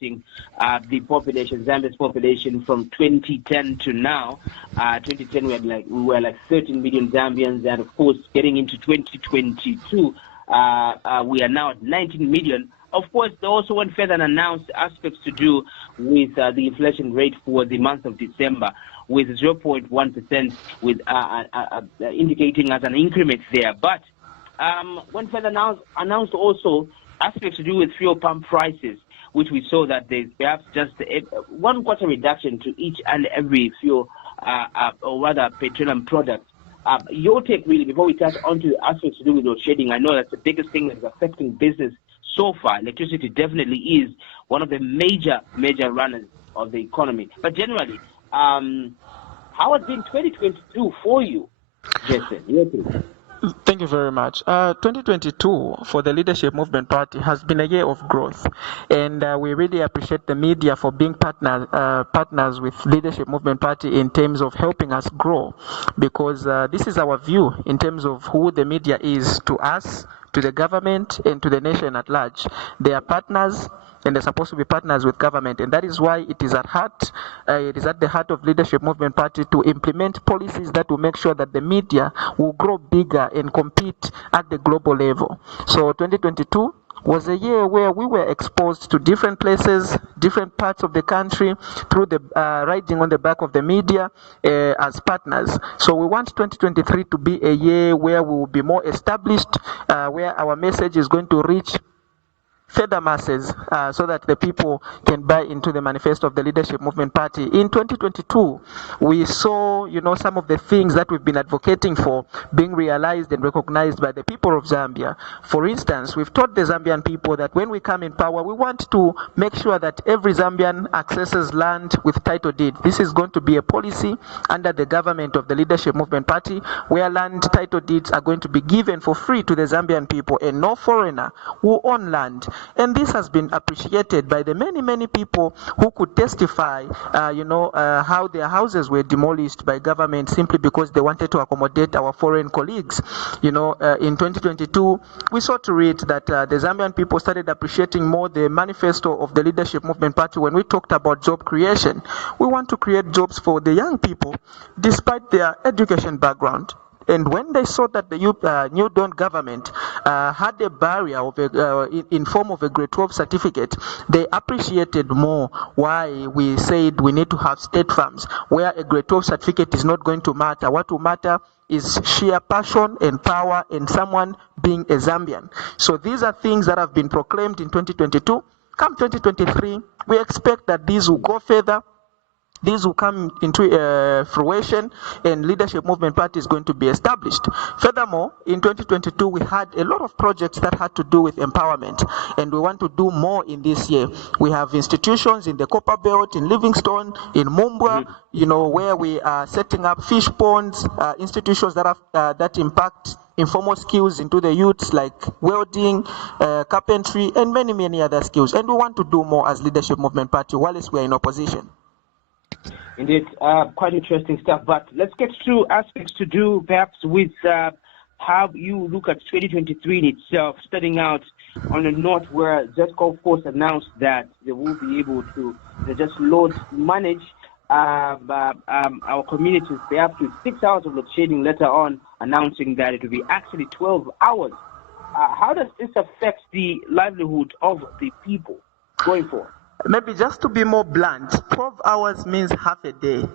affecting the population, Zambia's population from 2010 to now. 2010 we were like 13 million Zambians, and of course getting into 2022 we are now at 19 million. Of course, they also went further and announced aspects to do with the inflation rate for the month of December, with 0.1%, with indicating as an increment there. But went further announced also aspects to do with fuel pump prices, which we saw that there's perhaps just a 1/4 reduction to each and every fuel, or rather petroleum product. Your take, really, before we touch on to aspects to do with load shedding. I know that's the biggest thing that is affecting business so far. Electricity definitely is one of the major runners of the economy. But generally, how has been 2022 for you, Jason? Your take. Thank you very much. 2022 for the Leadership Movement Party has been a year of growth, and we really appreciate the media for being partners with Leadership Movement Party in terms of helping us grow, because this is our view in terms of who the media is to us, to the government, and to the nation at large. They are partners, and they're supposed to be partners with government, and that is why it is at the heart of Leadership Movement Party to implement policies that will make sure that the media will grow bigger and compete at the global level. So 2022 was a year where we were exposed to different places, different parts of the country, through the riding on the back of the media as partners. So we want 2023 to be a year where we will be more established, where our message is going to reach further masses, so that the people can buy into the manifesto of the Leadership Movement Party. In 2022, we saw, some of the things that we've been advocating for being realized and recognized by the people of Zambia. For instance, we've told the Zambian people that when we come in power, we want to make sure that every Zambian accesses land with title deed. This is going to be a policy under the government of the Leadership Movement Party, where land title deeds are going to be given for free to the Zambian people, and no foreigner will own land. And this has been appreciated by the many people who could testify, how their houses were demolished by government simply because they wanted to accommodate our foreign colleagues. In 2022, we saw to read that the Zambian people started appreciating more the manifesto of the Leadership Movement Party when we talked about job creation. We want to create jobs for the young people, despite their education background. And when they saw that the New Dawn government had a barrier in form of a grade 12 certificate, they appreciated more why we said we need to have state farms, where a grade 12 certificate is not going to matter. What will matter is sheer passion and power and someone being a Zambian. So these are things that have been proclaimed in 2022. Come 2023, we expect that these will go further. These will come into fruition, and Leadership Movement Party is going to be established. Furthermore, in 2022, we had a lot of projects that had to do with empowerment, and we want to do more in this year. We have institutions in the Copper Belt, in Livingstone, in Mumbwa, where we are setting up fish ponds, institutions that impact informal skills into the youths, like welding, carpentry, and many other skills. And we want to do more as Leadership Movement Party whilst we are in opposition. Indeed, quite interesting stuff. But let's get to aspects to do perhaps with how you look at 2023 in itself, starting out on the north, where ZESCO, of course, announced that they will be able to just manage our communities perhaps with 6 hours of load shedding, later on announcing that it will be actually 12 hours. How does this affect the livelihood of the people going forward? Maybe just to be more blunt, 12 hours means half a day.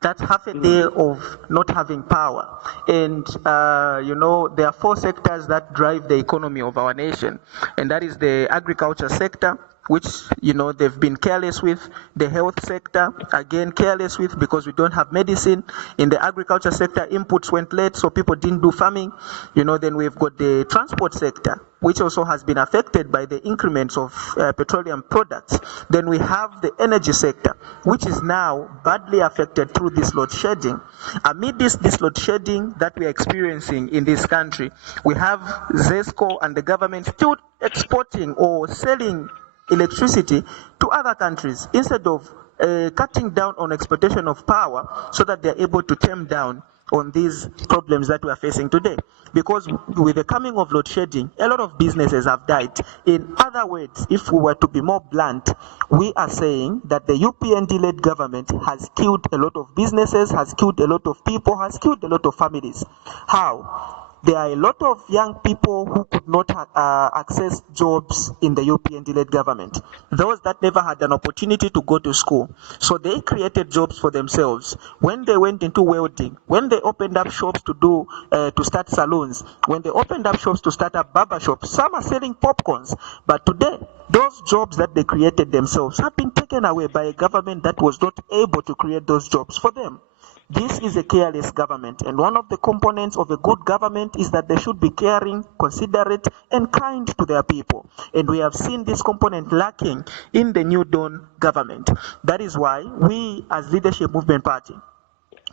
That's half a day of not having power. And, there are 4 sectors that drive the economy of our nation. And that is the agriculture sector, which, they've been careless with. The health sector, again, careless with because we don't have medicine. In the agriculture sector, inputs went late, so people didn't do farming. Then we've got the transport sector, which also has been affected by the increments of petroleum products. Then we have the energy sector, which is now badly affected through this load shedding. Amid this load shedding that we are experiencing in this country, we have ZESCO and the government still exporting or selling electricity to other countries instead of cutting down on exploitation of power so that they're able to tame down on these problems that we are facing today. Because with the coming of load shedding, a lot of businesses have died. In other words, if we were to be more blunt, we are saying that the UPND-led government has killed a lot of businesses, has killed a lot of people, has killed a lot of families. How? There are a lot of young people who could not access jobs in the UPND-led government, those that never had an opportunity to go to school. So they created jobs for themselves. When they went into welding, when they opened up shops to start salons, when they opened up shops to start up barber shops, some are selling popcorns. But today, those jobs that they created themselves have been taken away by a government that was not able to create those jobs for them. This is a careless government, and one of the components of a good government is that they should be caring, considerate, and kind to their people. And we have seen this component lacking in the New Dawn government. That is why we, as Leadership Movement Party,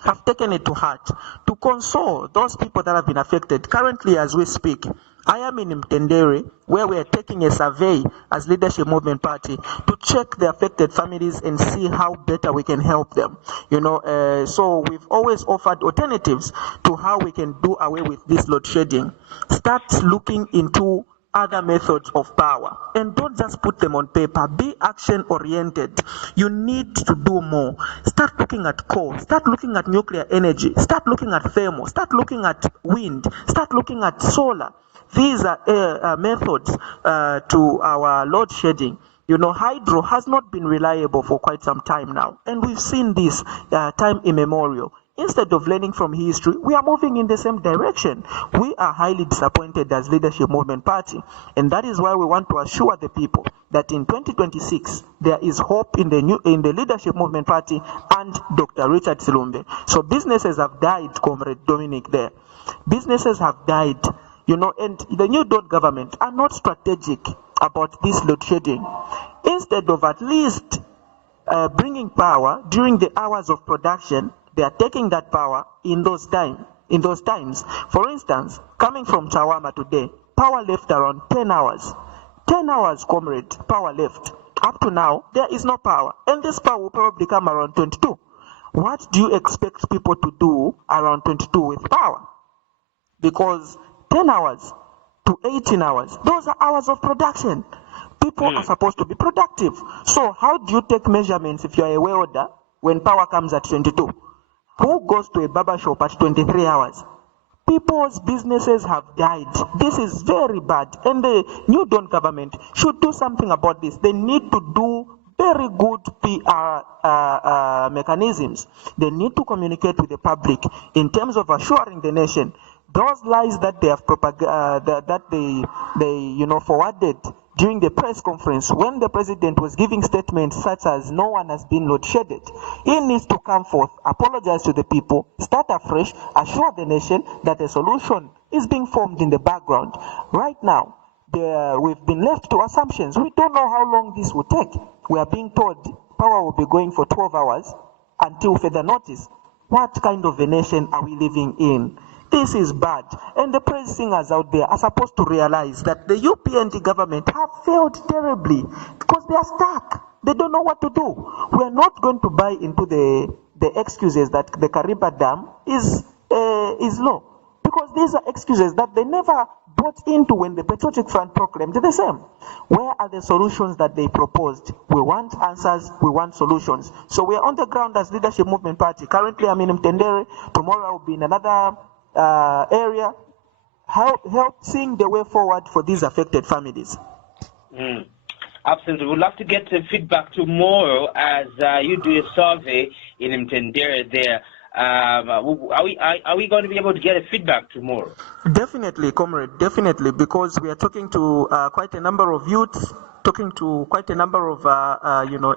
have taken it to heart to console those people that have been affected. Currently, as we speak, I am in Mtendere, where we are taking a survey as Leadership Movement Party to check the affected families and see how better we can help them. So we've always offered alternatives to how we can do away with this load shedding. Start looking into other methods of power, and don't just put them on paper. Be action oriented. You need to do more. Start looking at coal, start looking at nuclear energy, start looking at thermal, start looking at wind, start looking at solar. These are methods to our load shedding. Hydro has not been reliable for quite some time now, and we've seen this time immemorial. Instead of learning from history, we are moving in the same direction. We are highly disappointed as Leadership Movement Party, and that is why we want to assure the people that in 2026 there is hope in the Leadership Movement Party and Dr. Richard Silumbe. So businesses have died, Comrade Dominic. There, businesses have died. And the New Dawn government are not strategic about this load shedding. Instead of at least bringing power during the hours of production, they are taking that power in those times. For instance, coming from Chawama today, power left around 10 hours. 10 hours, comrade, power left. Up to now, there is no power. And this power will probably come around 22. What do you expect people to do around 22 with power? Because 10 hours to 18 hours, those are hours of production. People are supposed to be productive. So how do you take measurements if you are a welder when power comes at 22? Who goes to a barber shop at 23 hours? People's businesses have died. This is very bad. And the New Dawn government should do something about this. They need to do very good PR mechanisms. They need to communicate with the public in terms of assuring the nation those lies that they have forwarded during the press conference when the president was giving statements such as no one has been load shedded. He needs to come forth, apologize to the people, start afresh, assure the nation that a solution is being formed in the background. Right now, we've been left to assumptions. We don't know how long this will take. We are being told power will be going for 12 hours until further notice. What kind of a nation are we living in? This is bad. And the praise singers out there are supposed to realize that the UPND government have failed terribly because they are stuck. They don't know what to do. We are not going to buy into the excuses that the Kariba Dam is low, because these are excuses that they never bought into when the Patriotic Front proclaimed the same. Where are the solutions that they proposed? We want answers, we want solutions. So we are on the ground as Leadership Movement Party. Currently I'm in Mtendere, tomorrow I will be in another area, help seeing the way forward for these affected families. Absolutely. We'd love to get feedback tomorrow as you do a survey in Mtendere there. Are we going to be able to get a feedback tomorrow? Definitely, comrade, definitely, because we are talking to quite a number of youths, talking to quite a number of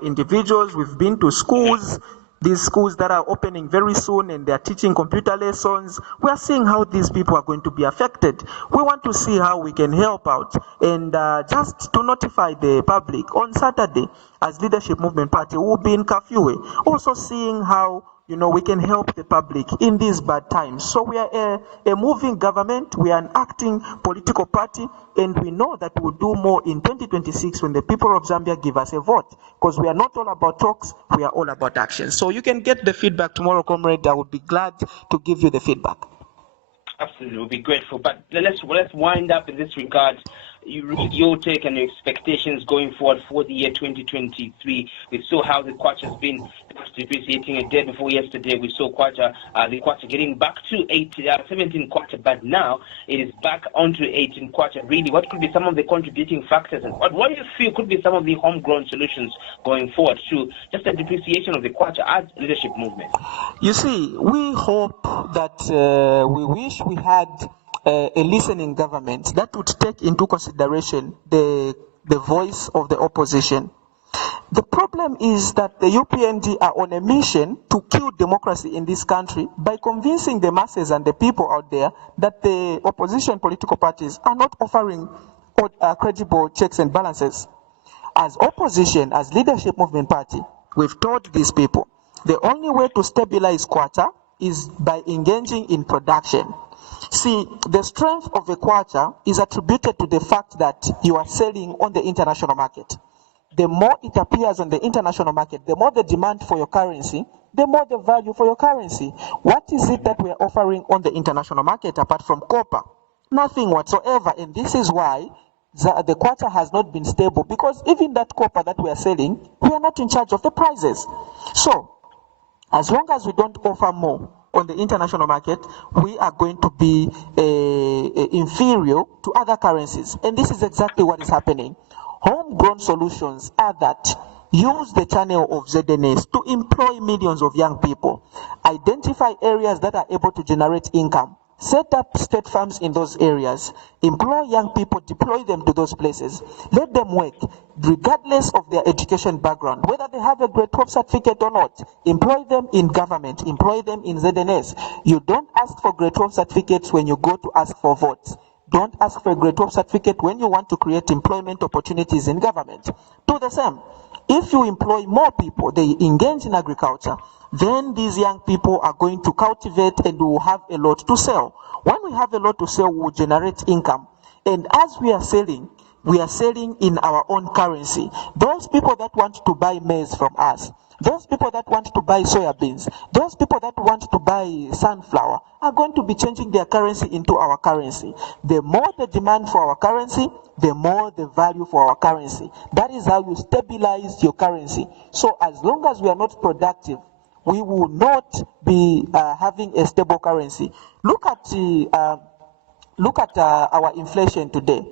individuals. We've been to schools. These schools that are opening very soon and they're teaching computer lessons, we are seeing how these people are going to be affected. We want to see how we can help out. And just to notify the public, on Saturday, as Leadership Movement Party, we'll be in curfew, also seeing how we can help the public in these bad times. So we are a moving government, we are an acting political party, and we know that we'll do more in 2026 when the people of Zambia give us a vote, because we are not all about talks, we are all about action. So you can get the feedback tomorrow, comrade. I would be glad to give you the feedback. Absolutely, we'll be grateful. But let's wind up in this regard. Your take and your expectations going forward for the year 2023. We saw how the kwacha has been depreciating a day before yesterday. We saw the kwacha getting back to 17 kwacha, but now it is back onto 18 kwacha. Really, what could be some of the contributing factors, and what do you feel could be some of the homegrown solutions going forward to just the depreciation of the kwacha as leadership movement? You see, we hope that we wish we had a listening government that would take into consideration the voice of the opposition. The problem is that the UPND are on a mission to kill democracy in this country by convincing the masses and the people out there that the opposition political parties are not offering credible checks and balances. As opposition, as leadership movement party, we've told these people the only way to stabilize kwacha is by engaging in production. See, the strength of the kwacha is attributed to the fact that you are selling on the international market. The more it appears on the international market, the more the demand for your currency, the more the value for your currency. What is it that we are offering on the international market apart from copper? Nothing whatsoever. And this is why the kwacha has not been stable, because even that copper that we are selling, we are not in charge of the prices. So, as long as we don't offer more on the international market, we are going to be inferior to other currencies. And this is exactly what is happening. Homegrown solutions are that use the channel of ZNS to employ millions of young people, identify areas that are able to generate income, set up state farms in those areas, employ young people, deploy them to those places, let them work, regardless of their education background, whether they have a grade 12 certificate or not. Employ them in government, employ them in ZNS. You don't ask for grade 12 certificates when you go to ask for votes. Don't ask for a grade 12 certificate when you want to create employment opportunities in government. Do the same. If you employ more people, they engage in agriculture, then these young people are going to cultivate and we will have a lot to sell. When we have a lot to sell, we will generate income. And as we are selling in our own currency. Those people that want to buy maize from us, those people that want to buy soya beans, those people that want to buy sunflower are going to be changing their currency into our currency. The more the demand for our currency, the more the value for our currency. That is how you stabilize your currency. So as long as we are not productive, we will not be having a stable currency. Look at our inflation today.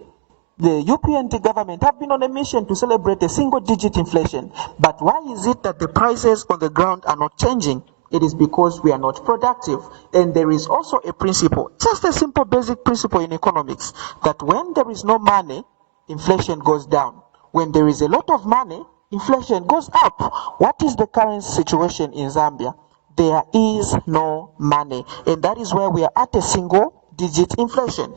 The UPND government have been on a mission to celebrate a single-digit inflation. But why is it that the prices on the ground are not changing? It is because we are not productive. And there is also a principle, just a simple basic principle in economics, that when there is no money, inflation goes down. When there is a lot of money, inflation goes up. What is the current situation in Zambia? There is no money. And that is where we are at a single-digit inflation.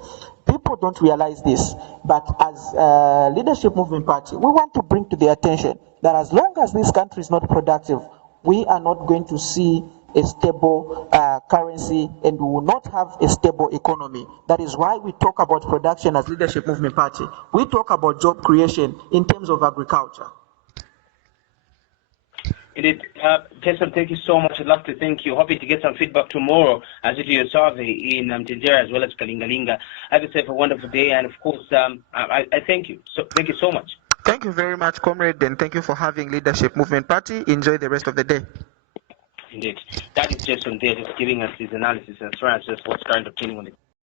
People don't realize this, but as a leadership movement party, we want to bring to their attention that as long as this country is not productive, we are not going to see a stable currency and we will not have a stable economy. That is why we talk about production as leadership movement party. We talk about job creation in terms of agriculture. Indeed. Jason, thank you so much. I'd love to thank you. Hoping to get some feedback tomorrow as you do your survey in Mtendera as well as Kalingalinga. Have yourself a wonderful day, and of course, I thank you. So thank you so much. Thank you very much, comrade, and thank you for having Leadership Movement Party. Enjoy the rest of the day. Indeed. That is Jason there, just giving us his analysis as far as just what's currently obtaining on the